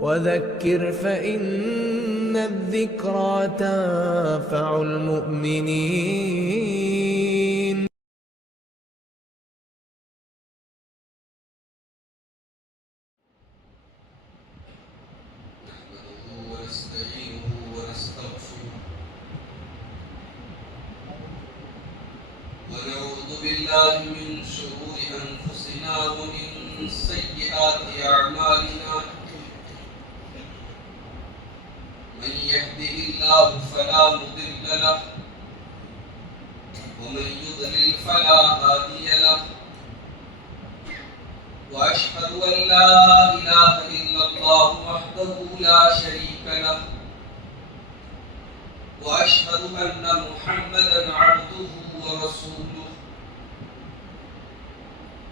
وذكر فإن الذكرى تنفع المؤمنين. ونعوذ بالله من شرور أنفسنا ومن سيئات أعمالنا من يهده الله فلا مضل له ومن يضلل فلا هادي له وأشهد أن لا إله إلا الله وحده لا شريك له وأشهد أن محمدا عبده ورسوله.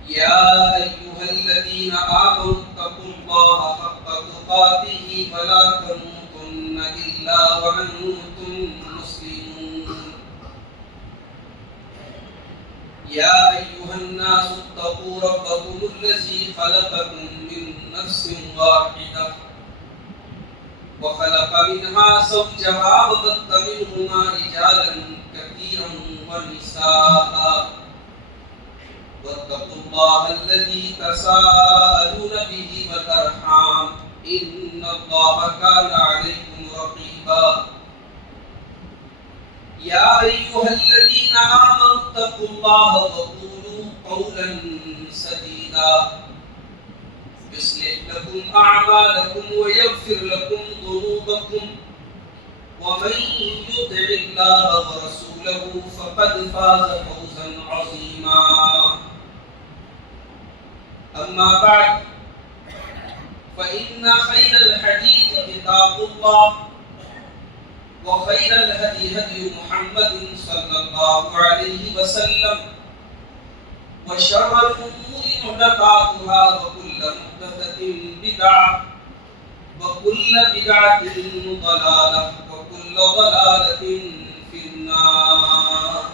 يا أيها الذين آمنوا اتقوا الله حق تقاته ولا تموتن إلا وأنتم مسلمون. يا أيها الناس اتقوا ربكم الذي خلقكم من نفس واحدة وخلق منها زوجها وبث منهما رجالا كثيرا ونساء واتقوا الله الذي تساءلون به والأرحام إن الله كان عليكم رقيبا. يا أيها الذين آمنوا اتقوا الله وقولوا قولا سديدا يصلح لكم أعمالكم ويغفر لكم ذنوبكم ومن يطع الله ورسوله فقد فاز فوزا عظيما. أما بعد فإن خير الحديث كتاب الله وخير الهدي هدي محمد صلى الله عليه وسلم وشر الأمور محدثاتها وكل محدثة بدعة وكل بدعة ضلالة وكل ضلالة في النار.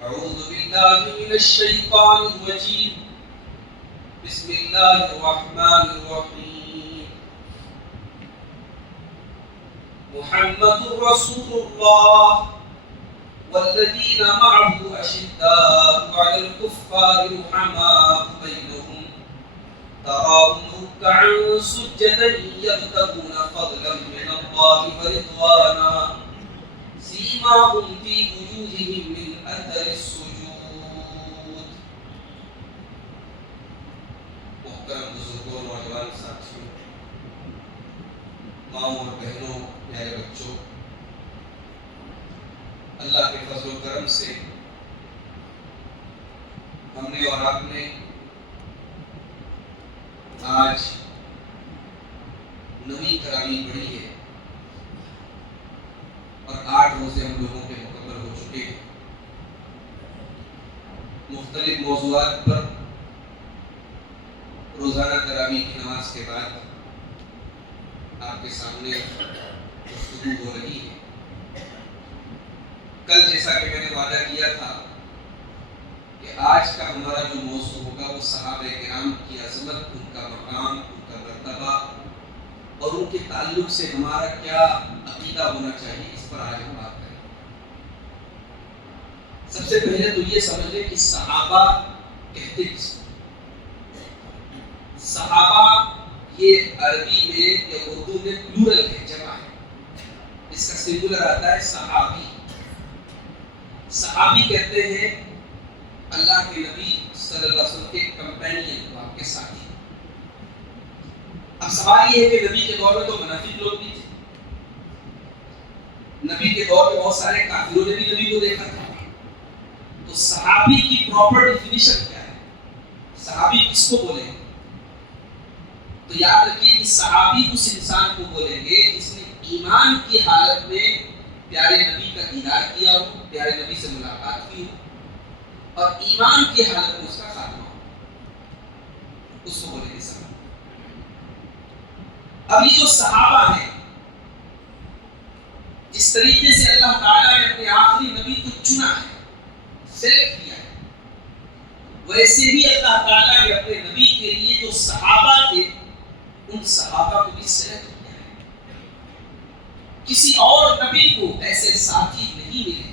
أعوذ بالله من الشيطان الرجيم. بسم الله الرحمن الرحيم. محمد رسول الله والذين معه أشداء على الكفار رحماء بينهم تراهم ركعا سجدا يبتغون فضلا من الله ورضوانا سيماهم في وجوههم من أثر السجود. محترم بزرگوں، نوجوان ساتھیوں، ماؤں اور بہنوں، پیارے بچوں، اللہ کے فضل و کرم سے ہم نے اور آپ نے آج 9ویں تراویح پڑھی ہے اور 8 روزے ہم لوگوں کے مکمل ہو چکے ہیں. مختلف موضوعات پر روزانہ تراویح کی نماز کے بعد آپ کے سامنے گفتگو ہو رہی ہے. کل جیسا کہ میں نے وعدہ کیا تھا کہ آج کا ہمارا جو موضوع ہوگا وہ صحابہ کرام کی عظمت، ان کا مقام، ان کا مرتبہ اور ان کے تعلق سے ہمارا کیا عقیدہ ہونا چاہیے، اس پر آج ہم بات کریں. سب سے پہلے تو یہ سمجھ لیں کہ صحابہ کہتے کس کو؟ صحابہ یہ عربی میں یا اردو میں پلورل ہے، جمع ہے. اس کا سنگولر آتا ہے صحابی. صحابی کہتے ہیں اللہ کے نبی صلی اللہ علیہ وسلم کے کمپینین، آپ کے ساتھی. اب سوال یہ ہے کہ نبی کے دور میں تو منافق لوگ بھی تھے، نبی کے دور میں بہت سارے کافروں نے بھی نبی کو دیکھا تھا. تو صحابی کی پراپر ڈیفینیشن کیا ہے؟ صحابی کس کو بولیں گے؟ تو یاد رکھیے کہ صحابی اس انسان کو بولیں گے جس نے ایمان کی حالت میں پیارے نبی کا دیدار کیا ہو، پیارے نبی سے ملاقات کی ہو اور ایمان کی حالت میں اس کا خاتمہ ہو، اس کو بولیں گے صحابہ. اب یہ جو صحابہ ہیں، جس طریقے سے اللہ تعالیٰ نے اپنے آخری نبی کو چنا ہے، سلیکٹ کیا ہے، ویسے ہی اللہ تعالیٰ نے اپنے نبی کے لیے جو صحابہ نبی کو ایسے ساتھی نہیں ملے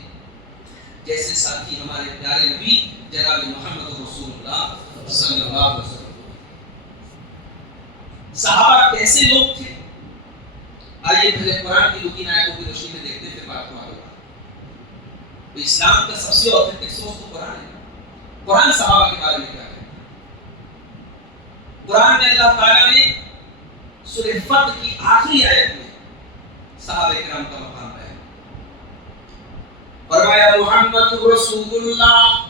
جیسے ساتھی ہمارے پیارے نبی جناب محمد رسول اللہ صلی اللہ علیہ وسلم۔ صحابہ کیسے لوگ تھے؟ آئیے پہلے قرآن کی 2-3 آیتوں کی روشنی میں دیکھتے پھر بات کو آگے بڑھاتے ہیں۔ اسلام کا سب سے اوتھینٹک سورس تو قرآن ہے۔ قرآن صحابہ کے بارے میں کیا کہتا ہے؟ قرآن میں اللہ تعالیٰ نے سورہ فتح کی آخری آیت میں صحابہ کرام کا مقام ہے، فرمایا محمد رسول اللہ،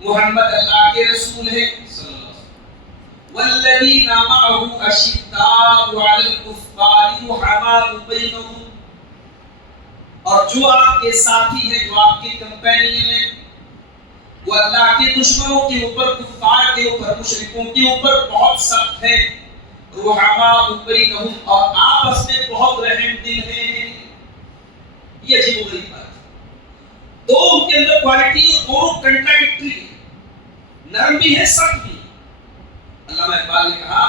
محمد اللہ کے رسول ہیں صلی اللہ علیہ وسلم، والذین معه اشداء علی الکفار رحماء بینہم، اور جو آپ کے ساتھی ہیں، جو آپ کے کمپینین ہیں، وہ اللہ کے دشمنوں کے اوپر، کفار کے اوپر، مشرکوں کے اوپر بہت سخت ہیں، رحماء بینہم، اور آپس میں بہت رحم دل ہیں۔ یہ عجیب و غریب بات ہے، دو ان کے اندر کوالٹی دونوں کنٹراڈکٹری ہے، نرم بھی ہے سخت بھی۔ علامہ اقبال نے کہا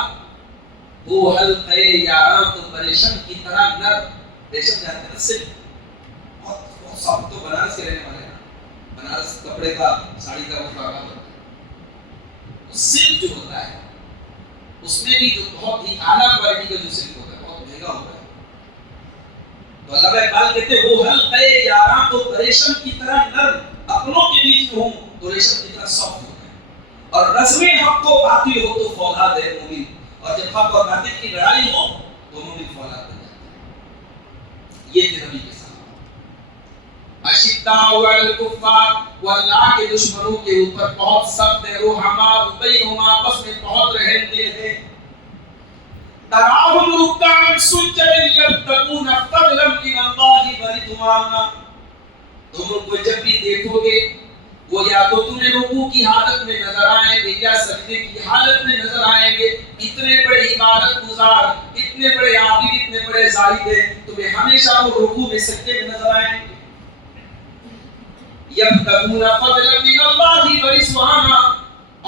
وہ حلقے یاراں تو پریشم کی طرح نرم، ریشم جانتے ہیں سے بہت سخت، تو بنارس کے رہنے والے ہیں، بنارس کپڑے کا ساڑی کا وہ کاغذ ہوتا ہے، سلک جو ہوتا ہے اس میں بھی جو بہت ہی اعلیٰ کوالٹی کا جو سلک ہوتا ہے بہت مہنگا ہوتا ہے۔ تو علامہ اقبال کہتے ہیں وہ حلقے یاراں تو ریشم کی طرح نرم، اپنوں کے بیچ میں ہوں تو ریشم کی طرح سخت ہوتا ہے، اور رسم حق و باطل ہو تو فولاد ہے مومن، اور جب حق اور باطل کی لڑائی ہو تو مومن فولاد بن جاتا ہے۔ یہ تھے نبی کے صحابہ، اشداء علی الکفار، وہ اللہ کے دشمنوں کے اوپر بہت سخت ہے، رحماء بینہم، آپس میں بہت رحم دل ہے، تراہم رکعا سجدا یبتغون فضلا من اللہ ورضوانا، تم ان کو جب بھی دیکھو گے وہ یا تو تمہیں رکوع کی حالت میں نظر آئیں گے یا سجدے کی حالت میں نظر آئیں گے، اتنے بڑے عبادت گزار، اتنے بڑے عابد، اتنے بڑے زاہد ہیں، تمہیں ہمیشہ وہ رکوع میں سجدے میں نظر آئیں گے۔ یبتغون فضلا من اللہ ورضوانا،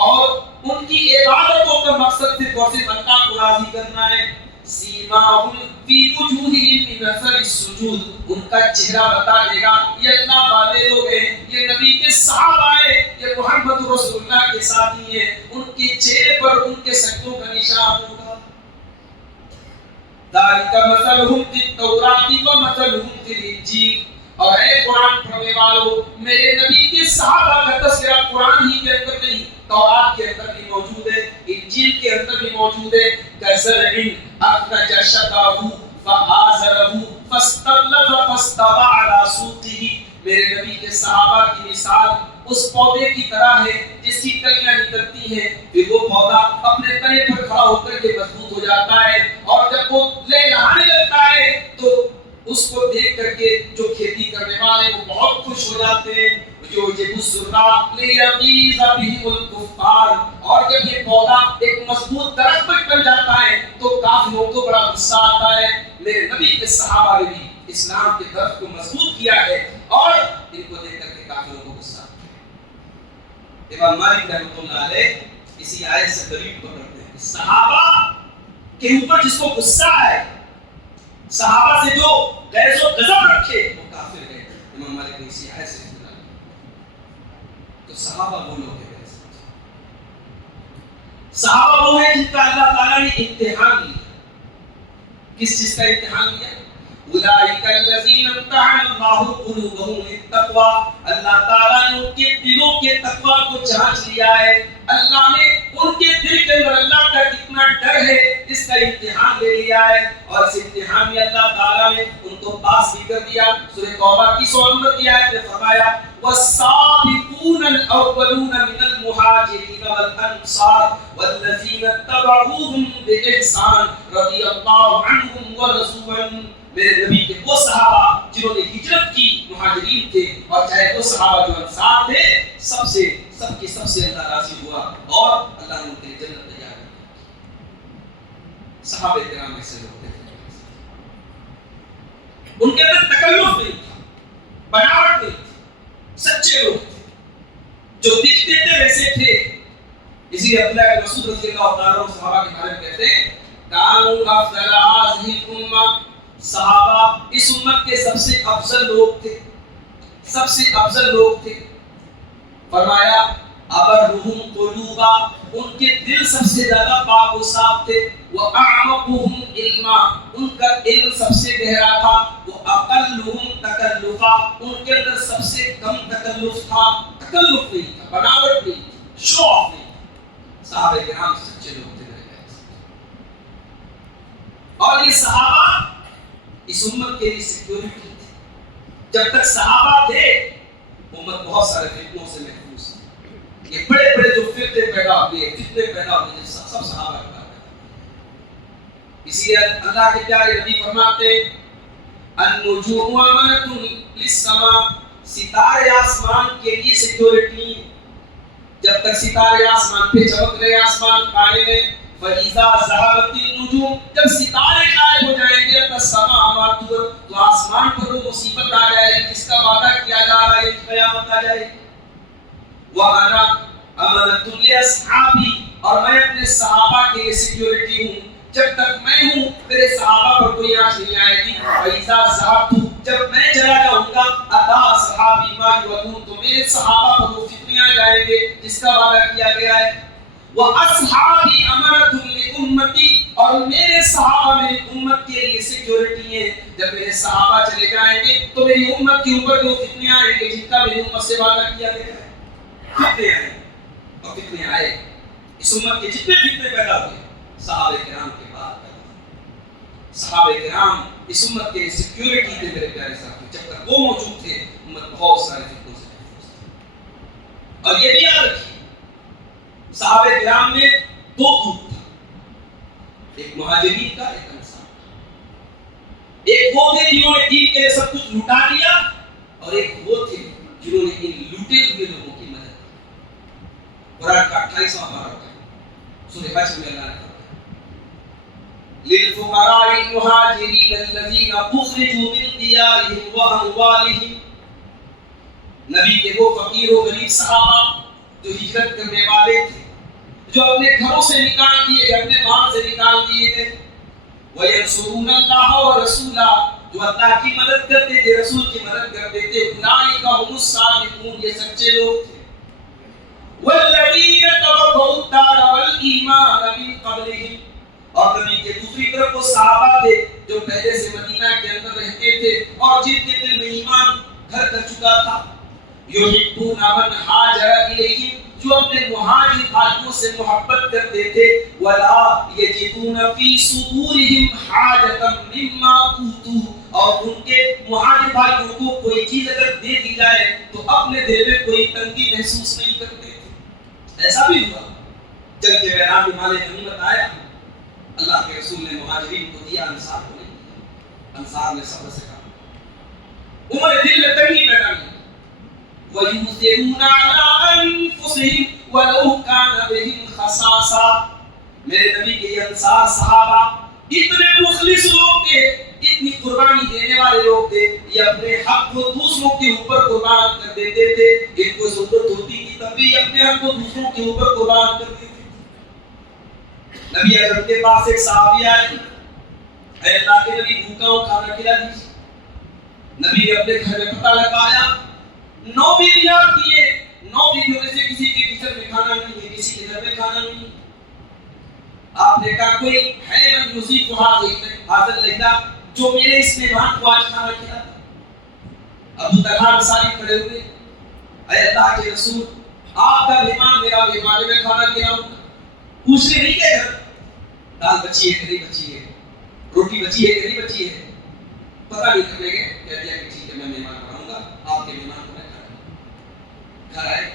اور ان کی عبادتوں کا مقصد صرف اور صرف اللہ کو راضی کرنا ہے۔ سیماہم فی وجوہہم من اثر السجود، ان کا چہرہ بتا دے گا یہ اللہ والے لوگ ہیں، یہ نبی کے صحابہ ہیں، یہ محمد رسول اللہ کے ساتھی ہیں، ان کے چہرے پر ان کے سجدوں کا نشان ہوگا۔ ذالک مثلہم فی التوراۃ ومثلہم فی الانجیل، اور اے قرآن پڑھنے والوں، میرے نبی کے صحابہ کا تذکرہ قرآن ہی کے اندر نہیں، تورات کے اندر بھی موجود ہے، انجیل کے اندر بھی موجود ہے۔ کزرع اخرج شطأہ فآزرہ فاستغلظ فاستوى علی سوقہ، میرے نبی کے صحابہ کی مثال اس پودے کی طرح ہے جس کی کلیاں نکلتی ہیں، پھر وہ پودا اپنے تنے پر کھڑا ہو کر کے مضبوط ہو جاتا ہے، اور جب وہ لہلانے لگتا ہے تو اس کو دیکھ کر کے جو کھیتی کرنے والے وہ بہت خوش ہو جاتے ہیں۔ جو الزراع لیغیظ بہم الکفار، اور جب یہ پودا ایک مضبوط درخت بن جاتا ہے تو کافروں کو بڑا غصہ آتا ہے۔ میرے نبی کے صحابہ نے بھی اسلام کے درخت کو مضبوط کیا ہے، اور ان کو دیکھ کر کے کافروں کو غصہ آتا ہے۔ امام مالک رحمۃ اللہ علیہ اسی آیت سے دلیل پکڑتے ہیں، صحابہ کے اوپر جس کو غصہ ہے، صحابہ سے جو غیظ و غضب رکھے وہ کافر ہے۔ امام مالک نے اسی آیت سے استدلال کیا۔ تو صحابہ وہ لوگ ہیں، صحابہ وہ ہیں جن کا اللہ تعالیٰ نے امتحان لیا۔ کس چیز کا امتحان لیا؟ اولئک الذین امتحن اللہ قلوبہم للتقوی، اللہ تعالیٰ نے ان کے دلوں کے تقوی کو جانچ لیا ہے، اللہ نے ان کے دل کے اندر اللہ کا کتنا ڈر ہے اس کا امتحان لے لیا ہے، اور اس امتحان میں اللہ تعالیٰ نے ان کو پاس بھی کر دیا۔ سورہ توبہ کی 100 نمبر کی آیت میں فرمایا والسابقون الاولون من المہاجرین والانصار والذین اتبعوہم باحسان رضی اللہ عنہم ورضوا عنہ، میرے نبی کے وہ صحابہ جنہوں نے ہجرت کی مہاجرین تھے، اور چاہے وہ صحابہ جو انصار تھے، سب سے اللہ راضی ہوا، اور اللہ نے ان کے لیے جنت تیار کی۔ صحابہ کرام ایسے لوگ تھے، ان کے اندر تکلف نہیں تھا، بناوٹ نہیں تھی، سچے لوگ تھے، جو دکھتے تھے ویسے تھے۔ اسی لیے عبداللہ بن مسعود رضی اللہ تعالیٰ عنہ صحابہ کے بارے میں کہتے ہیں کانوا افضل هذه الامه، صحابہ اس امت کے سب سے افضل لوگ تھے، سب سے افضل لوگ تھے. فرمایا ابرہم قلوبا، ان کے دل سب سے زیادہ پاک و صاف تھے. واعمقہم علما، ان کا علم سب سے گہرا تھا. واقلہم تکلفا، ان کے اندر سب سے کم تکلف تھا. تکلف نہیں تھا، بناوٹ نہیں تھی، شو آف نہیں تھا. صحابہ کرام سچے لوگ تھے میرے بھائی. اور یہ صحابہ اس امت کے لیے سیکیورٹی تھی. جب تک صحابہ تھے امت بہت سارے فتنوں سے محفوظ تھی. یہ بڑے بڑے جو فتنے پیدا ہوئے، فتنے پیدا ہوئے، سب صحابہ کے بعد. اسی لیے اللہ کے پیارے نبی فرماتے النجوم امانۃ للسماء، ستارے آسمان کے لیے سیکیورٹی. جب تک ستارے آسمان پہ چمک رہے، آسمان قائم ہے. فَإِذَا ذَهَبَتِ النُّجُومُ، جب ستارے غائب ہو جائیں گے فَالسَّمَاءُ تُمْطَرُ، تو آسمان پر وہ مصیبت آ جائے گی جس کا وعدہ کیا جا رہا ہے، قیامت آ جائے گی. وَأَنَا أَمَنَةٌ لِأَصْحَابِي، اور میں اپنے صحابہ کے لیے سیکیورٹی ہوں. جب تک میں ہوں میرے صحابہ پر کوئی آنچ نہیں آئے گی. وَإِذَا ذَهَبْتُ، جب میں چلا جاؤں گا أَتَىٰ أَصْحَابِي مَا يُوعَدُونَ، تو میرے صحابہ پر وہ فتنے آ جائیں گے جس کا وعدہ کیا گیا ہے. وَأَصْحَابِي أَمَانَةٌ لِأُمَّتِي، اور میرے صحابہ میری امت کے لیے سیکیورٹی ہے. جب میرے صحابہ چلے جائیں گے تو میری امت کے اوپر جو فتنے آئیں گے جن کا میری امت سے وعدہ کیا گیا ہے، فتنے آئے. اور فتنے آئے، اس امت کے جتنے فتنے پیدا ہوئے صحابہ کرام کے بعد پیدا ہوئے. صحابہ کرام اس امت کے سیکیورٹی تھے میرے پیارے ساتھی. جب تک وہ موجود تھے امت بہت سارے فتنوں سے محفوظ تھی. اور یہ بھی یاد رکھیے صحابہ کرام میں دو گروپ تھا، ایک مہاجرین کا، ایک انصار کا. ایک وہ تھے جنہوں نے دین کے لیے سب کچھ لوٹا دیا، اور ایک وہ تھے جنہوں نے ان لوٹے ہوئے لوگوں کی مدد کی. قرآن کا 28واں پارہ سورہ حج میں اللہ نے للفقراء المهاجرين الذين اخرجوا من ديارهم واموالهم، نبی کے وہ فقیر و غریب صحابہ جو ہجرت کرنے والے تھے، جو اپنے گھروں سے نکال دیے گئے، اپنے مال سے نکال دیے گئے. وَيَنْصُرُونَ اللَّهَ وَرَسُولَهُ، جو اللہ کی مدد کرتے تھے، رسول کی مدد کرتے تھے. أُولَٰئِكَ هُمُ الصَّادِقُونَ، یہ سچے لوگ تھے. وَالَّذِينَ تَبَوَّءُوا الدَّارَ وَالْإِيمَانَ مِن قَبْلِهِمْ، اور نبی کے دوسری طرف وہ صحابہ تھے جو پہلے سے مدینہ کے اندر رہتے تھے اور جن کے دل میں ایمان گھر کر چکا تھا. یحبون من ہاجر الیہم، جو اپنے مہاجر بھائیوں سے محبت کرتے تھے. ولا یجدون فی صدورہم حاجۃ مما اوتوا، اور ان کے مہاجر بھائیوں کو کوئی چیز اگر دے دی جائے تو اپنے دل میں کوئی تنگی محسوس نہیں کرتے تھے. ایسا بھی ہوا جنگ کے میدان میں مال غنیمت آیا، اللہ کے رسول نے مہاجرین کو دیا، انصار کو نہیں دیا. انصار نے صبر سے کہا، عمر دل میں تنگی پیدا نہیں. وَيُؤْثِرُونَ عَلَىٰ أَنفُسِهِمْ وَلَوْ كَانَ بِهِمْ خَصَاصَةٌ، میرے نبی کے یہ انصار صحابہ اتنے مخلص لوگ تھے، اتنی قربانی دینے والے لوگ تھے، یہ اپنے حق کو دوسروں کے اوپر قربان کر دیتے تھے. ان کو ضرورت ہوتی تھی تب بھی اپنے حق کو دوسروں کے اوپر قربان کر دیتے تھے. نبی اکرم کے پاس ایک صحابی آئے، اے اللہ کے نبی بھوکا ہوں، کھانا کھلا دیجیے. نبی نے اپنے گھر میں پتہ لگایا، 9 بیویاں تھیں، 9 بیویوں میں سے کسی کے کچن میں کھانا نہیں ہے، کسی کے گھر میں کھانا نہیں ہے. آپ نے کہا کوئی ہے من یصیب حاضر لیتا جو میرے اس مہمان کو آج کھانا کھلاتا. ابو طلحہ انصاری کھڑے ہوئے، اے اللہ کے رسول آپ کا مہمان میرا مہمان ہے، میں کھانا کھلاؤں گا. پوچھنے نہیں گئے گھر دال بچی ہے کہ نہیں بچی ہے، روٹی بچی ہے کہ نہیں بچی ہے، پتہ نہیں کرنے گئے. کہہ دیا کہ ٹھیک ہے میں مہمان بناؤں گا، آپ کے مہمان کو میں کھانا. گھر آئے،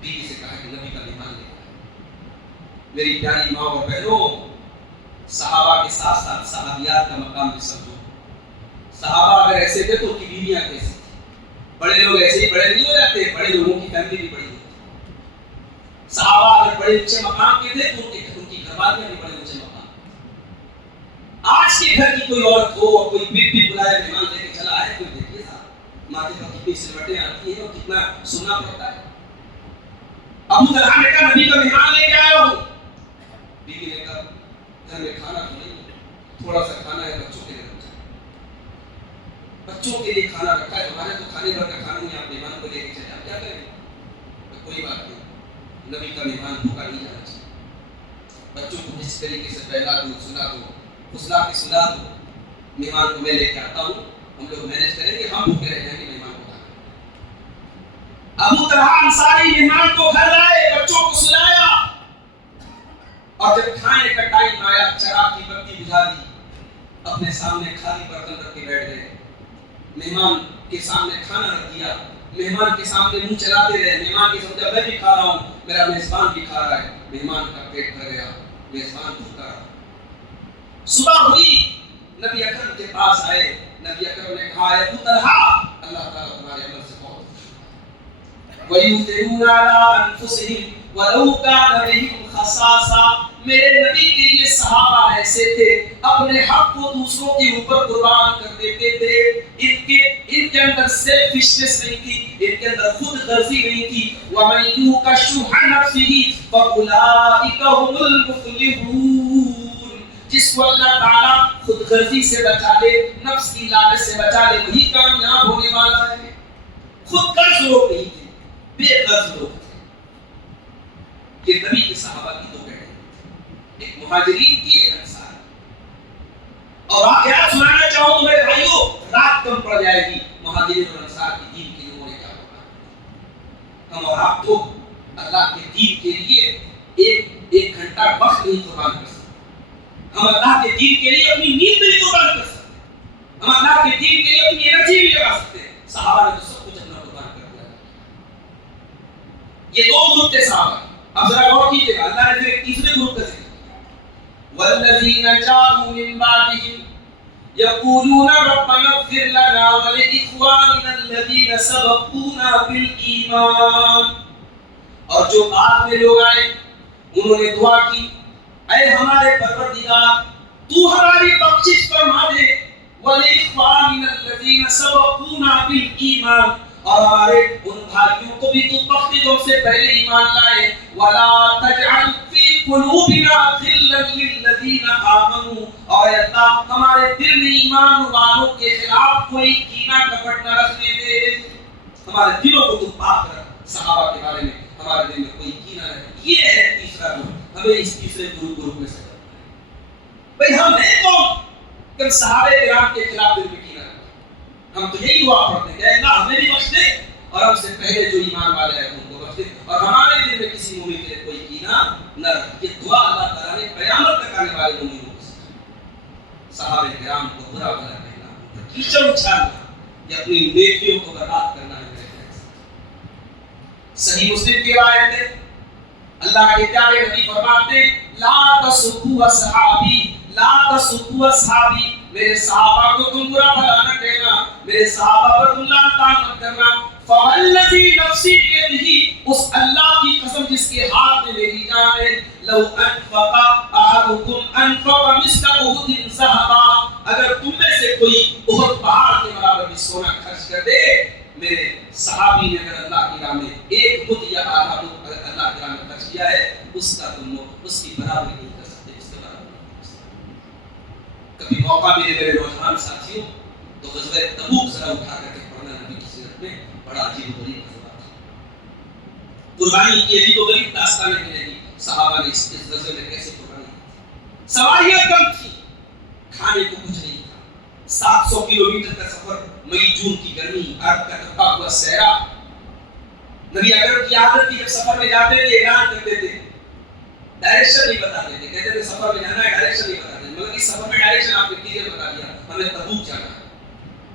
بیوی سے کہا کہ نبی کا مہمان لے آئے. میری پیاری ماں اور بہنوں، صحابہ کے ساتھ ساتھ صحابیات کا مقام بھی سمجھو. صحابہ اگر ایسے تھے تو ان کی بیویاں کیسی تھی. بڑے لوگ ایسے ہی بڑے نہیں ہو جاتے، بڑے لوگوں کی فیملی بھی بڑی ہوتی. صحابہ اگر بڑے اونچے مقام کے تھے تو ان کی گھر والیاں بھی بڑے اونچے مقام. آج کے گھر کی کوئی عورت ہو اور کوئی بگ بگ بلائے مہمان لے کے چلا آئے، کوئی دیکھیے صاحب ماتھے پر کتنی سلوٹیں آتی ہیں اور کتنا سننا پڑتا ہے. ابو طلحہ نے کہا نبی کا مہمان لے کے آیا ہوں. بیوی نے کہا گھر میں کھانا تو نہیں، تھوڑا سا کھانا ہے بچوں کے لیے بچوں کے لیے کھانا رکھا ہے، ہمارے تو کھانے بھر کا کھانا نہیں، آپ مہمان کو لے کے چلے آپ کیا کریں؟ کوئی بات نہیں، نبی کا مہمان بھوکا نہیں جانا چاہیے. بچوں کو کس طریقے سے پہلا دو، سلا دو، پھسلا کے سلا دو. مہمان کو میں لے کے آتا ہوں، ہم لوگ مینج کریں گے، ہم بھوکے رہ جائیں گے مہمان کو کھانا. ابو طلحہ انصاری مہمان کو گھر لائے، بچوں کو سلایا، اور جب کھانے کا ٹائم آیا چراغ کی بتی بجھا دی، اپنے سامنے خالی برتن رکھ کے بیٹھ گئے. مہمان کے سامنے کھانا رکھ دیا، مہمان کے سامنے منہ چلاتے رہے. مہمان کے سامنے میں بھی کھا رہا ہوں، میرا میزبان بھی کھا رہا ہے. مہمان کا پیٹ بھر گیا، میزبان بھوکا رہا. صبح ہوئی، نبی اکرم کے پاس آئے. نبی اکرم نے کہا ابو طلحہ اللہ تعالیٰ تمہارے عمل سے بہت خوش ہے. وَيُؤْثِرُونَ عَلَىٰ أَنفُسِهِمْ وَلَوْ كَانَ بِهِمْ خَصَاصَةٌ. میرے نبی کے یہ صحابہ ایسے تھے، اپنے حق کو دوسروں کے اوپر قربان کر دیتے تھے. ان کے اندر سیلفشنس نہیں تھی، ان کے اندر خود غرضی نہیں تھی. وَمَن يُوقَ شُحَّ نَفْسِهِ فَأُولَٰئِكَ هُمُ الْمُفْلِحُونَ. جس کو اللہ تعالیٰ خود غرضی سے بچا لے، نفس کی لالچ سے بچا لے، وہی کامیاب ہونے والا ہے. خود غرض لوگ نہیں تھے، بے غرض لوگ تھے. یہ نبی کے صحابہ کی دو کیٹیگری، ایک مہاجرین کی، ایک انصار. اور واقعات سنانا چاہوں تو میرے بھائیوں رات کم پڑ جائے گی. مہاجرین اور انصار کی دین کے لوگوں نے کیا کرنا. ہم اور آپ تو اللہ کے دین کے لیے ایک گھنٹہ وقت نہیں قربان کر سکتے. ہم اللہ کے دین کے لیے اپنی نیند نہیں قربان کر سکتے. ہم اللہ کے دین کے لیے اپنی انرجی نہیں لگا سکتے. صحابہ نے تو سب کچھ اپنا قربان کر دیا. یہ دو گروپ تھے صحابہ. اب ذرا غور کیجیے گا، اللہ نے پھر ایک تیسرے گروپ کا ذکر کیا. والذین جاءوا من بعدهم یقولون ربنا اغفر لنا ولإخواننا الذین سبقونا بالایمان. اور جو بعد میں لوگ آئے انہوں نے دعا کی، اے ہمارے پروردگار تو ہماری بخشش فرما دے. وَلِإِخْوَانِنَا الَّذِينَ سَبَقُونَا بِالْإِيمَانِ. اور ہمارے ان بھائیوں کو بھی تو بخش دے جو ہم سے پہلے ایمان لائے. وَلَا تَجْعَلْ فِي قُلُوبِنَا غِلًّا لِلَّذِينَ آمَنُوا. اور اے اللہ ہمارے دل میں ایمان والوں کے خلاف کوئی کینہ کپٹ نہ رکھنے دے. ہمارے دلوں کو تو پاک رکھ. صحابہ کے بارے میں ہمارے دل میں کوئی کینہ نہیں. یہ ہے تیسرا گروپ. ہمیں اس تیسرے گروپ میں سے بھئی ہم ہیں کون کہ صحابہ کرام کے خلاف دل میں کینہ رکھیں. ہم تو یہی دعا پڑھتے ہیں کہ اللہ ہمیں بھی بخش دے اور ہم سے پہلے جو ایمان والے ہیں ان کو بخش دے اور ہمارے دل میں کسی مومن کے کوئی کینہ نہ رکھے. یہ دعا اللہ تعالیٰ نے قیامت تک آنے والے مومنوں کو سکھائی. صحابہ کرام کو برا بھلا کہنا، کیچڑ اچھالنا، یا اپنی نیکیوں کو برباد کرنا ہے. صحیح مسلم کی روایت ہے، اللہ کے پیارے نبی فرماتے ہیں لا تسبوا اصحابی، لا تسبوا اصحابی. میرے صحابہ کو تم برا بھلا نہ کہنا، میرے صحابہ پر تم لعن مت کرنا. فوالذی نفسی بیدہ، اس اللہ کی قسم جس کے ہاتھ میں میری جان ہے، لو انفق احدکم انفق مثل احد ذهبا. اگر تم میں سے کوئی احد پہاڑ کے برابر بھی سونا خرچ کر دے، میرے صحابی نے اگر اللہ کی راہ میں ایک مد یا آدھا مد اگر اللہ کی راہ میں خرچ کیا ہے، اس کا تم لوگ اس کی برابری نہیں کر سکتے، اس کے برابر نہیں کر سکتے. کبھی موقع ملے میرے نوجوان ساتھیوں تو غزوہ تبوک ذرا اٹھا کر کے پڑھنا. نبی کی سیرت میں بڑا عجیب و غریب غزوہ تھا. قربانی کی عجیب و غریب داستانیں ملیں گی. صحابہ نے اس غزوے میں کیسے قربانی کی. سواریاں کم تھی، کھانے کو کچھ نہیں تھا. 700 کلومیٹر کا سفر، مئی جون کی گرمی، عرب کا تپا ہوا صحرا. نبی اکرم کی عادت تھی جب سفر میں جاتے تھے اعلان کرتے تھے، ڈائریکشن نہیں بتاتے تھے. کہتے تھے سفر میں جانا ہے ڈائریکشن نہیں بتاتے. مگر اس سفر میں ڈائریکشن آپ نے کلیئر بتا دیا، ہمیں تبوک جانا ہے.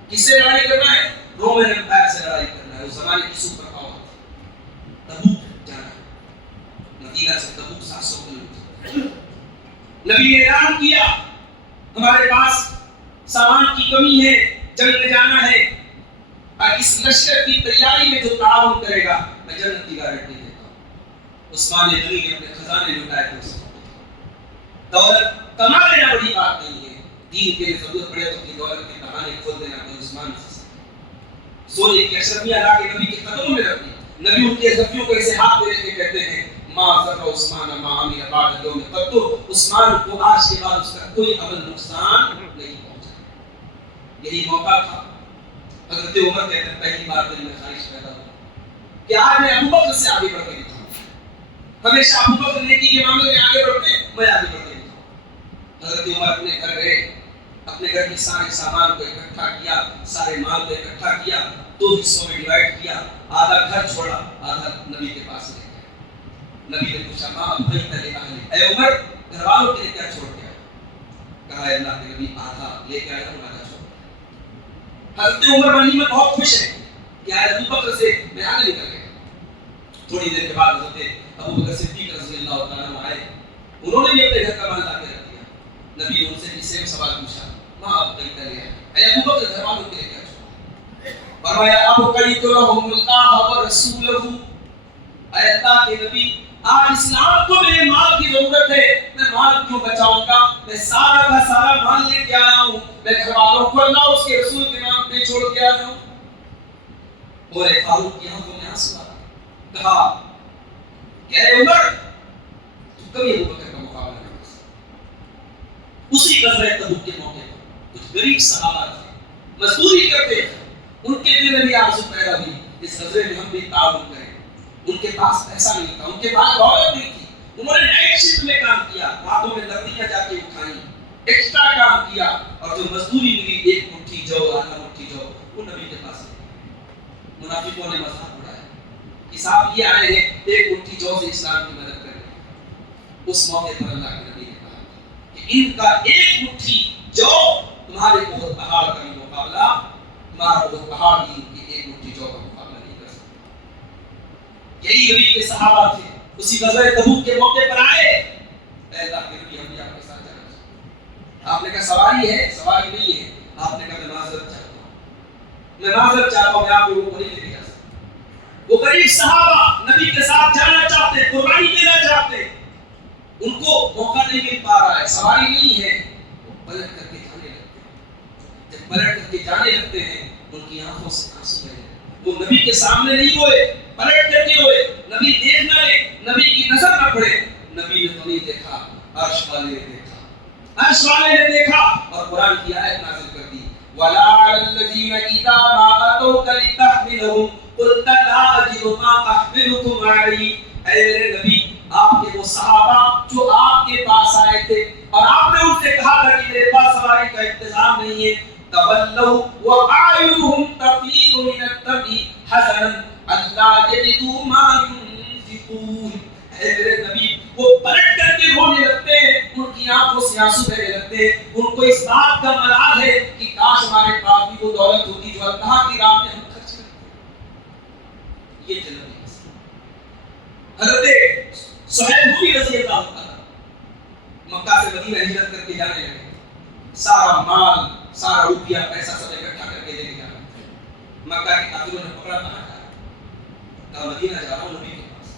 کس سے لڑائی کرنا ہے؟ رومن امپائر سے لڑائی کرنا ہے. اس زمانے کی سپر پاور تھی. تبوک جانا ہے. مدینہ سے تبوک 700 کلومیٹر. نبی نے اعلان کیا ہمارے پاس سامان کی کمی ہے، جنگ میں جانا ہے، اور اس لشکر کی تیاری میں جو تعاون کرے گا میں جنت کی گارنٹی دیتا ہوں. عثمان غنی نے اپنے خزانے لٹائے تھے. دولت کما لینا بڑی بات نہیں ہے، دین کے لیے ضرورت پڑے تو اپنی دولت کے بہانے کھول دینا. کوئی عثمان سونے کی اشرفیاں لا کے نبی کے قدموں میں رکھ دی. نبی ان کے اشرفیوں کو ایسے ہاتھ دے کے کہتے ہیں ما ضر عثمان ما عمل بعد اليوم قط. عثمان کو آج کے بعد اس کا کوئی عمل نقصان نہیں پہنچا. یہی موقع تھا حضرت عمر کہتے ہیں پہلی بار دل میں خواہش پیدا ہو کہ آج میں ابو بکر سے آگے بڑھ کے دکھاؤں. ہمیشہ ابو بکر نیکی کے معاملے میں آگے بڑھتے ہیں، میں آگے بڑھ کے دکھاؤں. حضرت عمر اپنے گھر گئے، اپنے گھر کے سارے سامان کو اکٹھا کیا، سارے مال کو اکٹھا کیا، 2 حصوں میں ڈیوائڈ کیا، آدھا گھر چھوڑا، آدھا نبی کے پاس لے گیا. نبی نے پوچھا ماں اب کہیں تلے اہل، اے عمر گھر والوں کے لیے کیا چھوڑ گیا؟ کہا اللہ کے نبی آدھا لے کے آیا ہوں، آدھا چھوڑ گیا. حضرت عمر منی میں بہت خوش ہے کہ آج ابو بکر سے میں آگے نکل گیا. تھوڑی دیر کے بعد حضرت ابو بکر صدیق رضی اللہ تعالیٰ عنہ آئے، انہوں نے بھی اپنے گھر کا مال لا کے رکھ دیا. نبی نے ان سے بھی سیم سوال پوچھا ماں اب کہیں تلے اہل، اے ابو بکر گھر والوں کے لیے کیا چھوڑا؟ فرمایا اب قیت لهم اللہ ورسولہ، اے اللہ کے نبی آج اسلام کو میرے مال کی ضرورت ہے، میں مال کیوں بچاؤں گا؟ میں سارا کا سارا مال لے کے آیا ہوں، میں گھر والوں کو اللہ اس کے رسول کے نام پہ چھوڑ کے آیا ہوں. اور فاروق کی آنکھوں میں آنسو آ کہا کہ اے عمر تو کبھی ابو بکر کا مقابلہ نہیں کر سکتا. اسی غزوہ تبوک کے موقع پر کچھ غریب صحابہ تھے، مزدوری کرتے تھے، ان کے دل میں بھی آرزو پیدا ہوئی اس غزوے میں ہم بھی تعاون کریں. ان کے پاس پیسہ نہیں تھا، ان کے پاس دولت نہیں تھی، انہوں نے نائٹ شفٹ میں کام کیا، راتوں میں لکڑیاں جا کے اٹھائیں، ایکسٹرا کام کیا، اور جو مزدوری ملی 1 مٹھی جو، آدھا مٹھی جو، وہ نبی کے پاس لے گئے. منافقوں نے مذاق اڑایا کہ صاحب یہ آئے ہیں 1 مٹھی جو سے اسلام کی مدد کریں. اس موقع پر اللہ کے نبی نے کہا کہ ان کا 1 مٹھی جو تمہارے بہت پہاڑ کا بھی مقابلہ، تمہارا بہت پہاڑ ہی ان کی 1 مٹھی جو کا مقابلہ نہیں کر سکتا. یہی نبی کے صحابہ تھے، اسی غزوہ تبوک کے موقع پر آئے. اے اللہ کے نبی ہم بھی آپ کے ساتھ جانا چاہتے ہیں. آپ نے کہا سواری ہے؟ سواری نہیں ہے. آپ نے کہا میں معذرت چاہتا ہوں، میں معذرت چاہتا ہوں، میں آپ لوگوں کو نہیں لے کے جا سکتا. وہ غریب صحابہ نبی کے ساتھ جانا چاہتے، قربانی دینا چاہتے، ان کو موقع نہیں مل پا رہا ہے، سواری نہیں ہے. وہ پلٹ کر کے جانے لگتے ہیں. جب پلٹ کر کے جانے لگتے ہیں ان کی آنکھوں سے آنسو بہے. وہ نبی کے سامنے نہیں ہوئے، پلٹ کر کے ہوئے. نبی دیکھ نہ لے، نبی کی نظر نہ پڑے. نبی نے تو نہیں دیکھا، عرش والے نے دیکھا، عرش والے نے دیکھا اور قرآن کی آیت نازل کر دی وَلَا عَلَى الَّذِينَ إِذَا مَا أَتَوْكَ لِتَحْمِلَهُمْ قُلْتَ لَا أَجِدُ مَا أَحْمِلُكُمْ عَلَيْهِ. اے میرے نبی آپ کے وہ صحابہ جو آپ کے پاس آئے تھے اور آپ نے ان سے کہا تھا کہ میرے پاس سواری کا انتظام نہیں ہے، تولوا وأعينهم تفيض من الدمع حزنا ألا يجدوا ما ينفقون. اے میرے نبی وہ پلٹ کر کے رونے لگتے ہیں، ان کی آنکھوں سے آنسو بہنے لگتے ہیں. ان کو اس بات کا ملال ہے کہ کاش ہمارے پاس بھی وہ دولت ہوتی جو اللہ کی راہ میں ہم خرچ کرتے. یہ جنت حضرت صہیب رومی رضی اللہ عنہ مکہ سے مدینہ ہجرت کر کے جانے لگے. سارا مال، سارا روپیہ پیسہ سب اکٹھا کر کے لے کے جانا. مکہ کے کافروں نے پکڑا، کہاں جا رہا؟ کہا مدینہ جا رہا ہوں نبی کے پاس.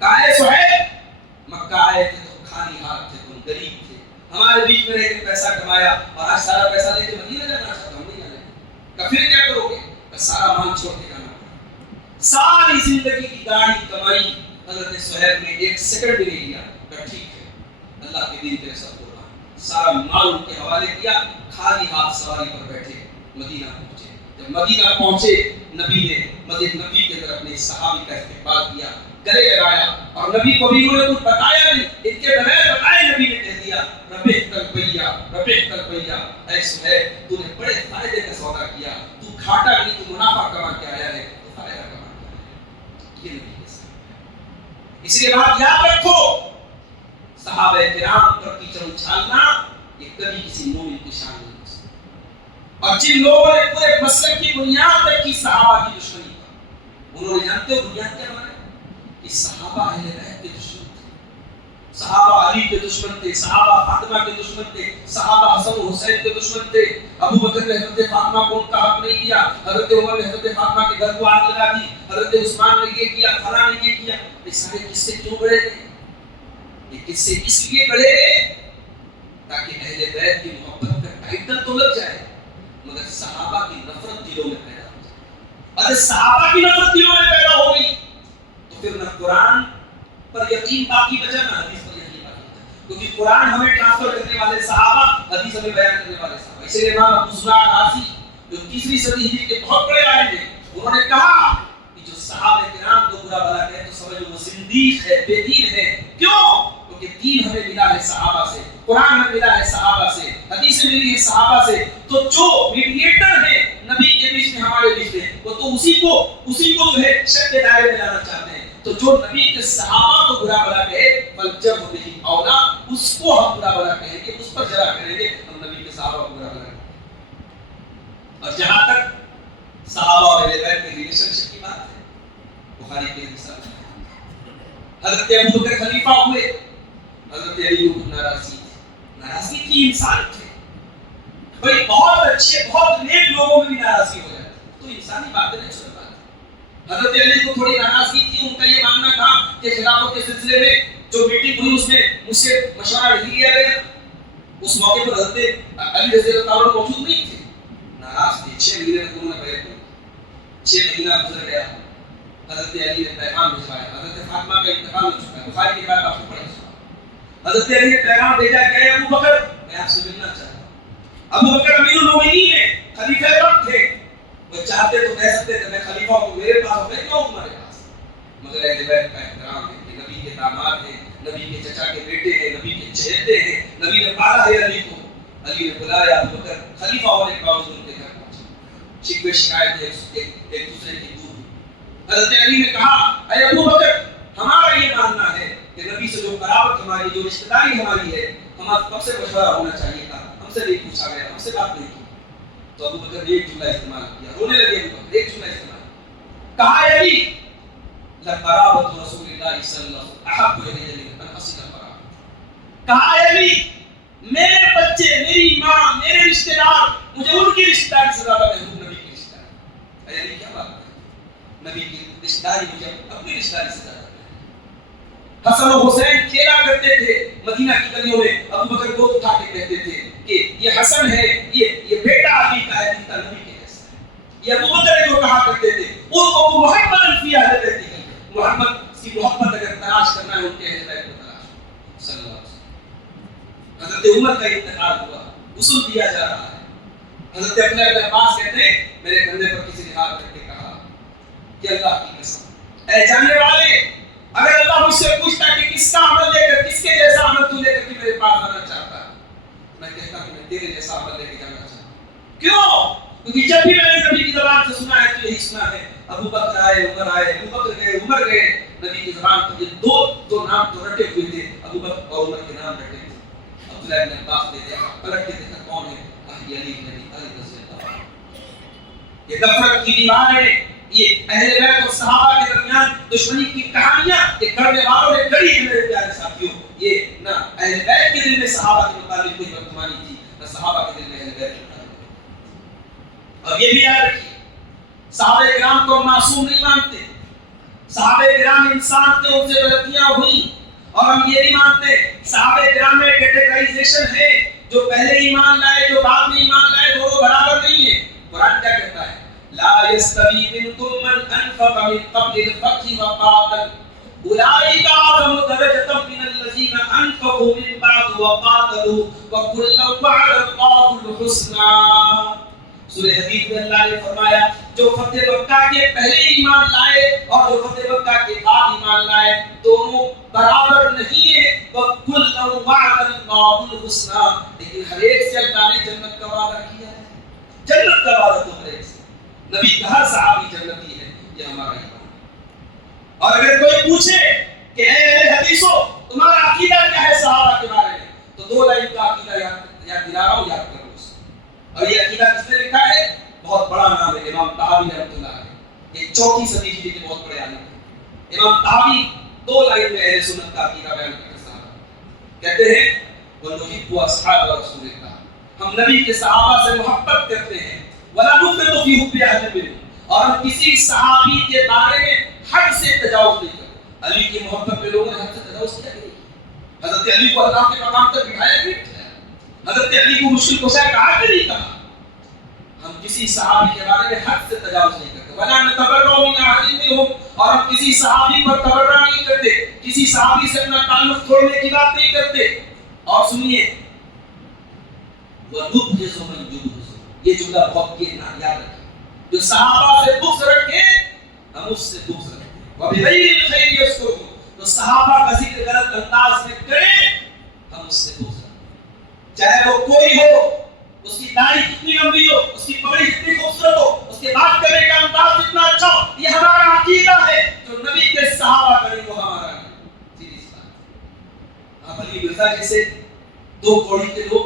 کہا اے صہیب مکہ آئے تھے تو خالی ہاتھ تھے، تم غریب تھے، ہمارے بیچ میں رہ کے پیسہ کمایا اور آج سارا پیسہ لے کے مدینہ جانا چاہتا ہوں. نہیں جانا. کہا پھر کیا کرو گے؟ سارا مال چھوڑ کے جانا پڑا. ساری زندگی کی گاڑی کمائی حضرت صہیب نے 1 سیکنڈ بھی نہیں لیا. کہا ٹھیک ہے اللہ کے دین پہ سب قربان. سارا مال ان کے حوالے کیا، خالی ہاتھ سواری پر بیٹھے مدینہ پہنچے. جب مدینہ پہنچے نبی نے نبی کے طرف اپنے صحابی کا استقبال کیا، گلے لگایا اور نبی کو بھی انہوں نے کچھ بتایا نہیں، ان کے بغیر بتائے نبی نے کہہ دیا ربح قلبیا. اے صہیب تو نے بڑے فائدے کا سودا کیا، تو گھاٹا نہیں تو منافع کما کے آیا ہے، تو فائدہ کما کے آیا ہے. یہ نبی کے ساتھ. اس لیے بات یاد رکھو، صحابہ کرام پر کیچڑ اچھالنا یہ کبھی کسی مومن کی شان نہیں ہو سکتی. اور جن لوگوں نے پورے مسلک کی بنیاد رکھی صحابہ کی دشمنی پر، انہوں نے جانتے ہو بنیاد کیا بنائی؟ کہ صحابہ اہل بیت کے دشمن تھے، صحابہ علی کے دشمن تھے، صحابہ فاطمہ کے دشمن تھے، صحابہ حسن و حسین کے دشمن تھے. ابو بکر نے حضرت فاطمہ کو ان کا حق نہیں دیا، حضرت عمر نے حضرت فاطمہ کے گھر کو آگ لگا دی، حضرت عثمان نے یہ کیا، فلاں نے یہ کیا. یہ سارے قصے کیوں بڑھے تھے؟ یہ قصے اس لیے بڑھے تاکہ اہل بیت کی محبت کا ٹائٹل تو لگ جائے مگر صحابہ کی نفرت دلوں میں پیدا ہو جائے. اگر صحابہ کی نفرت دلوں میں پیدا ہو گئی تو پھر نہ قرآن پر یقین باقی بچا نہ حدیث پر یقین باقی بچا. کیونکہ قرآن ہمیں ٹرانسفر کرنے والے صحابہ، حدیث ہمیں بیان کرنے والے صحابہ. اس لیے امام ابو زرع راضی جو تیسری صدی ہجری کے بہت بڑے عالم ہیں، انہوں نے کہا کہ جو صحابہ کرام کو برا بھلا کہے تو سمجھو وہ زندیق ہے، بے دین ہے۔ کیوں؟ کیونکہ دین ہمیں ملا ہے صحابہ سے، قرآن ہمیں ملا ہے صحابہ سے، حدیثیں ملی ہے صحابہ سے۔ تو جو میڈیٹر ہے نبی کے بیچ میں ہمارے بیچ میں، وہ تو اسی کو جو ہے شک کے دائرے میں لانا چاہتے ہیں۔ تو جو نبی کے صحابہ کو برا بھلا کہے فَالْجَرْحُ بِهِ أَوْلَىٰ، اس کو ہم برا بھلا کہیں گے، اس پر جرا کریں گے، ہم نبی کے صحابہ کو برا بھلا کریں گے۔ اور جہاں تک صحابہ اور اہل بیت کے ریلیشن شپ کی بات ہے، بخاری کے حدیث حضرت ابو بکر خلیفہ ہوئے، حضرت علی کو ناراضی کی، انسان تھے بھائی، بہت اچھے بہت نیک لوگوں میں بھی ناراضی ہو جاتی تو انسانی بات نہیں سن پاتے۔ حضرت علی کو تھوڑی ناراضگی تھی، ان کا یہ ماننا تھا کہ خلافت کے سلسلے میں جو میٹنگ ہوئی اس میں مجھ سے مشورہ نہیں لیا گیا۔ اس موقع پر حضرت علی رضی اللہ عنہ موجود نہیں تھے، ناراض تھے۔ 6 مہینے تک انہوں نے بیعت کی، 6 مہینہ گزر گیا، حضرت علی نے پیغام بھیجوایا، حضرت فاطمہ کا انتقال ہو چکا ہے، بخاری کی روایت آپ کو پڑھی۔ حضرت علی نے پیغام بھیجا کہ ابو بکر میں آپ سے ملنا چاہتا ہوں۔ ابو بکر امیر المومنین ہیں، خلیفہ وقت تھے، وہ چاہتے تو کہہ سکتے تھے میں خلیفہ ہوں تو میرے پاس ہو، میں کیوں تمہارے پاس؟ مگر اہل بیت کا احترام ہے کہ نبی کے داماد ہیں، نبی کے چچا کے بیٹے ہیں، نبی کے چہیتے ہیں، نبی نے پالا ہے علی کو۔ علی نے بلایا ابو بکر، خلیفہ ہونے کے باوجود ان کے گھر پہنچے، شکوے شکایتیں ایک دوسرے کی دور ہوئی۔ حضرت علی نے کہا اے ابو بکر، ہمارا یہ ماننا ہے کہ نبی سے جو قرابت ہماری، جو رشتہ داری ہماری ہے، ہمارا کب سے مشورہ ہونا چاہیے تھا، ہم سے نہیں پوچھا گیا، ہم سے بات نہیں کی۔ تو ابو بکر نے ایک جملہ استعمال کیا، رونے لگے ابو بکر، ایک جملہ استعمال کہا اے علی لقرابۃ رسول اللہ صلی اللہ علیہ وسلم احب الی من اصل القرابۃ، کہا اے علی میرے بچے، میری ماں، میرے رشتہ دار مجھے ان کی رشتہ داری سے زیادہ محبوب نبی کی رشتہ داری۔ اے علی کیا بات ہے، نبی کی رشتہ داری مجھے اپنی رشتہ داری سے زیادہ۔ حسن و حسین کھیلا کرتے تھے مدینہ کی گلیوں میں، ابو بکر کو اٹھا کے کہتے تھے کہ یہ حسن ہے، یہ بیٹا علی کا ہے، بیٹا نبی کے جیسا ہے۔ یہ ابو بکر جو کہا کرتے تھے ان کو محمد فی اہل بیت ہے، محمد کی محبت اگر تلاش کرنا ہے ان کے اہل بیت کو تلاش صلی اللہ علیہ وسلم۔ حضرت عمر کا انتقال ہوا، غسل دیا جا رہا ہے، حضرت عبداللہ بن عباس کہتے ہیں میرے کندھے پر کسی نے ہاتھ رکھ کے کہا کہ اللہ کی قسم اے جاننے والے، اگر اللہ مجھ سے پوچھتا کہ کس کا عمل لے کر، کس کے جیسا عمل تو لے کر کے میرے پاس آنا چاہتا ہے، میں کہتا کہ میں تیرے جیسا عمل لے کے جانا چاہتا ہوں۔ کیوں؟ کیونکہ جب بھی میں نے نبی کی زبان سے سنا ہے تو یہی سنا ہے، ابو بکر آئے، عمر آئے، ابو بکر گئے، عمر گئے، نبی کی زبان پر یہ دو نام تو رٹے ہوئے تھے، ابو بکر اور عمر کے نام رٹے تھے۔ عبداللہ بن عباس نے دیکھا، پلٹ کے دیکھا کون ہے، علی بن ابی طالب رضی اللہ عنہ۔ یہ نفرت کی دیواریں، یہ اہل بیت اور صحابہ کے درمیان دشمنی کی کہانیاں یہ کرنے والوں نے کڑی ہے میرے پیارے ساتھیوں۔ یہ نہ اہل بیت کے دل میں صحابہ کے متعلق کوئی بدگمانی تھی، نہ صحابہ کے دل میں اہل بیت کے متعلق۔ اور یہ بھی یاد رکھیے صحابہ کرام کو معصوم نہیں مانتے، صحابہ کرام انسان تھے، ان سے غلطیاں ہوئی، اور ہم یہ بھی مانتے صحابہ کرام میں کیٹیگرائزیشن ہے، جو پہلے ایمان لائے جو بعد میں ایمان لائے دونوں برابر نہیں ہیں۔ قرآن کیا کہتا ہے؟ لا يستوي منكم من انفق من قبل الفتح وقاتل اولئك اعظم درجة من الذين انفقوا من بعد وقاتلوا وكلا وعد الله الحسنى۔ سورہ حدید میں اللہ نے فرمایا جو فتح مکہ کے پہلے ایمان لائے اور جو فتح مکہ کے بعد ایمان لائے دونوں برابر نہیں ہیں، وَكُلًّا وَعَدَ اللَّهُ الْحُسْنَىٰ، لیکن ہر ایک سے اللہ نے جنت کا وعدہ کیا ہے، جنت کا وعدہ تو ہر ایک سے، نبی کا ہر صحابی جنتی ہے، یہ ہمارا ایمان ہے۔ اور اگر کوئی پوچھے کہ اے اہل حدیثوں تمہارا عقیدہ کیا ہے صحابہ کے بارے میں، تو 2 لائن کا عقیدہ یاد دلا رہا ہوں، یاد کرو اس کو۔ اور یہ عقیدہ کس نے لکھا ہے؟ بہت بڑا نام ہے، امام طحاوی رحمۃ اللہ علیہ، یہ 4 صدی ہجری کے بہت بڑے عالم ہیں۔ امام طحاوی 2 لائن میں اہل سنت کا عقیدہ بیان کرتے ہیں، کہتے ہیں وَنُحِبُّ أَصْحَابَ رَسُولِ اللَّهِ، ہم نبی کے صحابہ سے محبت کرتے ہیں، وَلَا نُفْرِطُ فِي حُبِّ أَحَدٍ مِّنْهُمْ، اور ہم کسی صحابی کے بارے میں حد سے تجاوز نہیں کرتے۔ علی کی محبت میں لوگوں نے حد سے تجاوز کیا نہیں، حضرت علی کو اللہ کے مقام تک بٹھایا نہیں، حضرت علی کو مشکل کشا کہا کہ نہیں کہا۔ ہم کسی صحابی کے بارے میں حد سے تجاوز نہیں کرتے، وَلَا نَتَبَرَّأُ مِنْ أَحَدٍ مِّنْهُمْ، اور ہم کسی صحابی پر تبرہ نہیں کرتے، کسی صحابی سے اپنا تعلق توڑنے کی بات نہیں کرتے۔ اور سنیے وَنُبْغِضُ مَن يُبْغِضُ، یہ جملہ بہت یاد رکھیں. جو صحابہ سے بغض رکھے ہم اس سے بغض رکھیں. وَبِغَيْرِ الْخَيْرِ يَذْكُرُهُ. تو صحابہ کا ذکر غلط انداز میں کریں ہم اس سے بغض رکھیں. چاہے وہ کوئی ہو، اس کی داڑھی کتنی لمبی ہو، اس کی پگڑی کتنی خوبصورت ہو، اس کے بات کرنے کا انداز کتنا اچھا ہو، یہ ہمارا عقیدہ ہے. جو نبی کے صحابہ کریں وہ ہمارا ہے. سیدھی سی بات. آپ علی مرزا جیسے دو کوڑی کے لوگ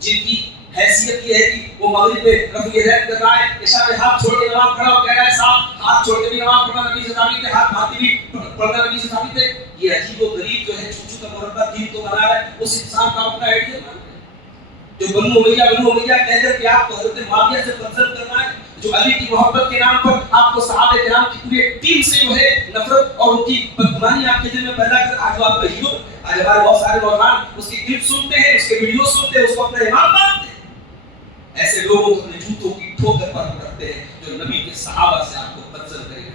جن کی حیثیت یہ ہے کہ وہ مغرب میں رفع یدین کر رہا ہے، عشاء میں ہاتھ چھوڑ کے نماز پڑھا، وہ کہہ رہا ہے صاحب ہاتھ چھوڑ کے بھی نماز پڑھنا نبی سے ثابت ہے، ہاتھ بھاتی بھی پڑھنا نبی سے ثابت ہے. یہ عجیب و غریب جو ہے چھوٹو کا مربع دین تو بنا رہا ہے، اس انسان کا اپنا آئیڈیا مان رہا ہے. جو بنو امیہ کہہ کر کہ آپ کو حضرت معاویہ سے پسند کرنا ہے، جو علی کی محبت کے نام پر آپ کو صحابہ کرام کی پوری ٹیم سے جو ہے نفرت اور ان کی بدگمانی آپ کے دل میں پیدا کر آج وہ آپ کا ہیرو. آج ہمارے بہت سارے نوجوان اس کی کلپ سنتے ہیں، اس کے ویڈیو سنتے ہیں، اس کو اپنا امام مانتے ہیں. ایسے لوگوں کو اپنے جوتوں کی ٹھوکر پر رکھتے ہیں جو نبی کے صحابہ سے آپ کو بدزن کرے گا.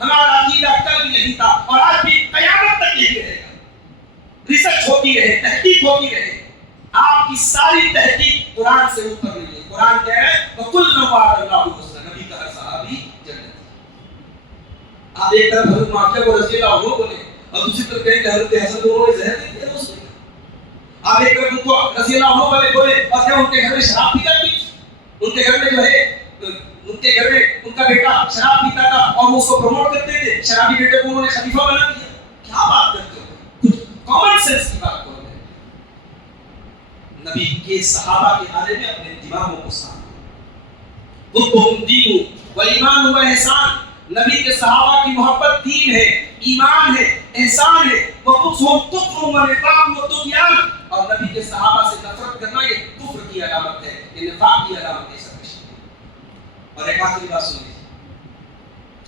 ہمارا عقیدہ کل بھی یہی تھا اور آج بھی قیامت تک یہی رہے گا. ریسرچ ہوتی رہے، تحقیق ہوتی رہے. آپ کی ساری تحقیق قرآن سے اوپر نہیں ہے. قرآن کہہ رہا ہے وَكُلًّا وَعَدَ اللَّهُ الْحُسْنَى. نبی کا ہر صحابی جنت. آپ ایک طرف حضرت معاویہ کو رضی اللہ عنہ بولے اور دوسری طرف کہیں کہ حضرت حسن کو زہر دے دیا اس نے. آپ ایک طرف ان کو رضی اللہ عنہ والے بولے اور کیا ان کے گھر میں شراب پی جاتی تھی، ان کے گھر میں جو ہے ان کے گھر میں ان کا بیٹا شراب پیتا تھا اور وہ اس کو پروموٹ کرتے تھے. شرابی بیٹے کو انہوں نے خلیفہ بنا دیا. کیا بات کرتے ہو؟ کچھ کامن سینس کی بات کرو. نبی کے صحابہ کے بارے میں اپنے دماغوں کو صاف حُبُّهُمْ دِینٌ وَإِیمَانٌ وَإِحْسَانٌ. نبی کے صحابہ کی محبت دین ہے، ایمان ہے، احسان ہے. وَبُغْضُهُمْ كُفْرٌ وَنِفَاقٌ وَطُغْیان. اور نبی کے صحابہ سے نفرت کرنا یہ کفر کی علامت ہے، یہ نفاق کی علامت ہے. اور ایک آخری بات سن لیجیے.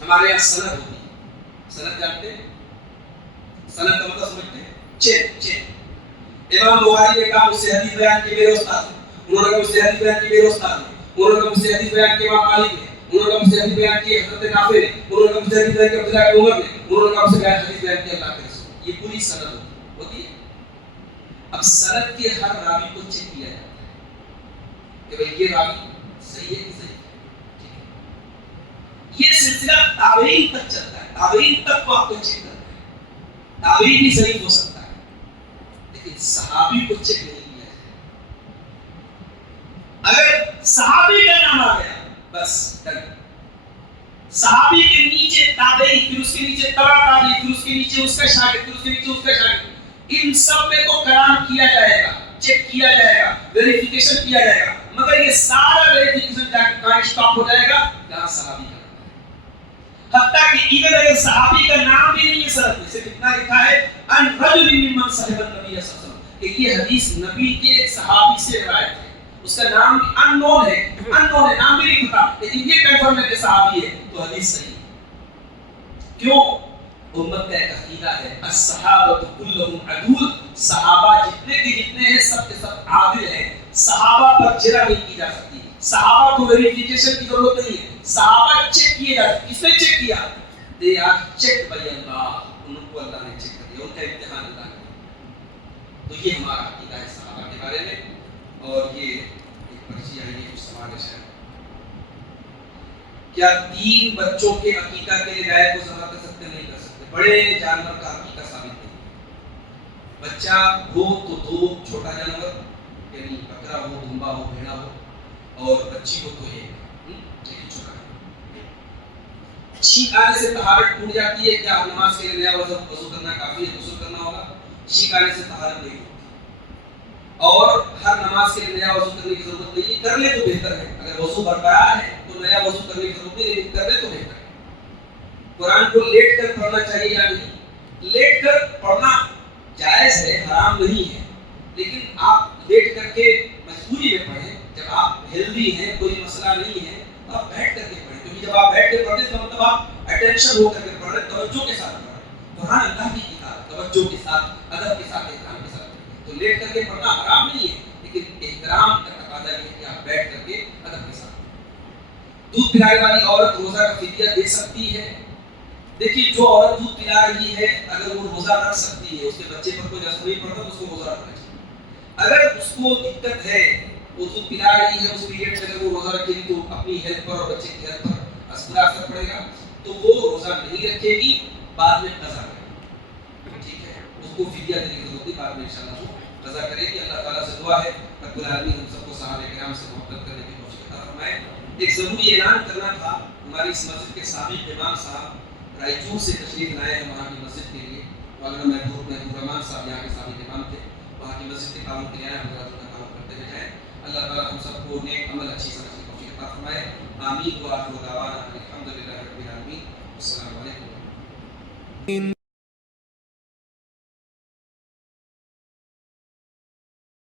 ہمارے یہاں سند ہوتی ہے. سند جانتے ہیں؟ سند کا مطلب سمجھتے ہیں؟ چین. امام بخاری نے کہا مجھ سے حدیث بیان کی میرے استاد ہیں، انہوں نے کہا مجھ سے حدیث بیان کی میرے استاد ہیں، انہوں نے کہا مجھ سے حدیث بیان کی امام مالک نے، انہوں نے کہا مجھ سے حدیث بیان کی حضرت نافع نے، انہوں نے کہا مجھ سے حدیث بیان کی عبداللہ بن عمر نے، انہوں نے کہا مجھ سے حدیث بیان کی اللہ کے رسول. یہ پوری سند ہوتی ہے. اب سند کے ہر راوی کو چیک کیا جاتا ہے کہ بھئی یہ راوی صحیح ہے کہ صحیح. یہ سلسلہ تابعین تک چلتا ہے. تابعین تک کو آپ کو چیک کرنا ہے. تابعی بھی ضعیف ہو سکتا ہے لیکن صحابی کو چیک نہیں کیا جائے. اگر صحابی کا نام آ گیا بس ڈن. صحابی کے نیچے تابعی، پھر اس کے نیچے تبع تابعی، پھر اس کے نیچے اس کا شاگرد، پھر اس کے نیچے اس کا شاگرد. ان سب میں تو کلام کیا جائے گا، چیک کیا جائے گا، ویریفیکیشن کیا جائے گا. مگر یہ سارا ویریفیکیشن جا کے کہاں اسٹاپ ہو جائے گا؟ جہاں صحابی کا. حتیٰ کہ ایون اگر صحابی کا نام بھی نہیں ہے سند میں، صرف اتنا لکھا ہے ان رجل ممن صحب النبی صلی اللہ علیہ وسلم کہ یہ حدیث نبی کے ایک صحابی سے روایت ہے. اس کا نام بھی ان نون ہے، نام بھی نہیں پتا، لیکن یہ کنفرم ہے کہ صحابی ہے تو حدیث صحیح ہے. کیوں؟ امت کا ایک عقیدہ ہے الصحابۃ کلھم عدول. صحابہ جتنے کے جتنے ہیں سب کے سب عادل ہیں. صحابہ پر جرح نہیں کی جا سکتی. صحابہ کو ویریفیکیشن کی ضرورت نہیں ہے. صحابہ چیک کیے جاتے. کس نے چیک کیا؟ دے آر چیک بائی اللہ. ان کو اللہ نے چیک کر دیا، ان کا امتحان اللہ نے. تو یہ ہمارا عقیدہ ہے صحابہ کے بارے میں. اور یہ ایک پرچی آئی ہے کچھ سوال ہے. کیا 3 بچوں کے عقیقہ کے لیے گائے کو ذبح کر سکتے نہیں کر سکتے؟ بڑے جانور کا عقیقہ ثابت نہیں. بچہ ہو تو 2 چھوٹا جانور یعنی بکرا ہو، دمبا ہو، بھیڑا ہو، اور بچی ہو تو ایک لیکن چھوٹا. چھینک آنے سے طہارت ٹوٹ جاتی ہے کیا؟ نماز کے لیے نیا وضو کرنا کافی ہے؟ غسل کرنا ہوگا. چھینک آنے سے طہارت نہیں ہوتی اور ہر نماز کے لیے نیا وضو کرنے کی ضرورت نہیں ہے. کر لے تو بہتر ہے. اگر وضو برقرار ہے تو نیا وضو کرنے کی ضرورت نہیں ہے، کر لے تو بہتر ہے. قرآن کو لیٹ کر پڑھنا چاہیے یا نہیں؟ لیٹ کر پڑھنا جائز ہے، حرام نہیں ہے، لیکن آپ لیٹ کر کے مجبوری میں پڑھیں. جب آپ ہیلدی ہیں، کوئی مسئلہ نہیں ہے تو آپ بیٹھ کر کے پڑھیں. کیونکہ جب آپ بیٹھ کے پڑھیں تو مطلب آپ اٹینشن ہو کر کے پڑھ رہے ہیں، توجہ کے ساتھ پڑھ رہے ہیں. قرآن اللہ کی کتاب توجہ کے ساتھ، ادب کے ساتھ، احترام کے ساتھ. تو لیٹ کر کے پڑھنا حرام نہیں ہے، لیکن احترام کا تقاضا یہ ہے کہ آپ بیٹھ کر کے ادب کے ساتھ. دودھ پلانے والی عورت روزہ کا فدیہ دے سکتی ہے؟ دیکھیے جو عورت دودھ پلا رہی ہے اگر وہ روزہ رکھ سکتی ہے، اس کے بچے پر کوئی اثر نہیں پڑتا تو اس کو روزہ رکھنا چاہیے. اگر اس کو دقت ہے وہ دودھ پلا رہی ہے اس پیریڈ میں اگر وہ روزہ رکھے گی تو اپنی ہیلتھ پر اور بچے کی ہیلتھ پر برا اثر پڑے گا تو وہ روزہ نہیں رکھے گی بعد میں قضا کرے گی ٹھیک ہے اس کو فدیہ دینے کی ضرورت ہے بعد میں انشاءاللہ وہ قضا کرے گی اللہ تعالیٰ سے دعا ہے رب العالمین ہم سب کو صحابہ کرام سے محبت کرنے کی توفیق عطا فرمائے ایک ضروری اعلان کرنا تھا ہماری اس مسجد کے سابق امام صاحب رائچور سے تشریف لائے ہیں وہاں کی مسجد کے لیے مولانا محبوب رحمان صاحب یہاں کے سابق امام تھے وہاں کی مسجد کے تعاون کے لیے آئے حضرات کا تعاون کرتے ہوئے جائیں اللہ تعالیٰ ہم سب کو نیک عمل اچھی سمجھ کی توفیق عطا فرمائے آمین وآخر دعوانا الحمدللہ رب العالمین السلام علیکم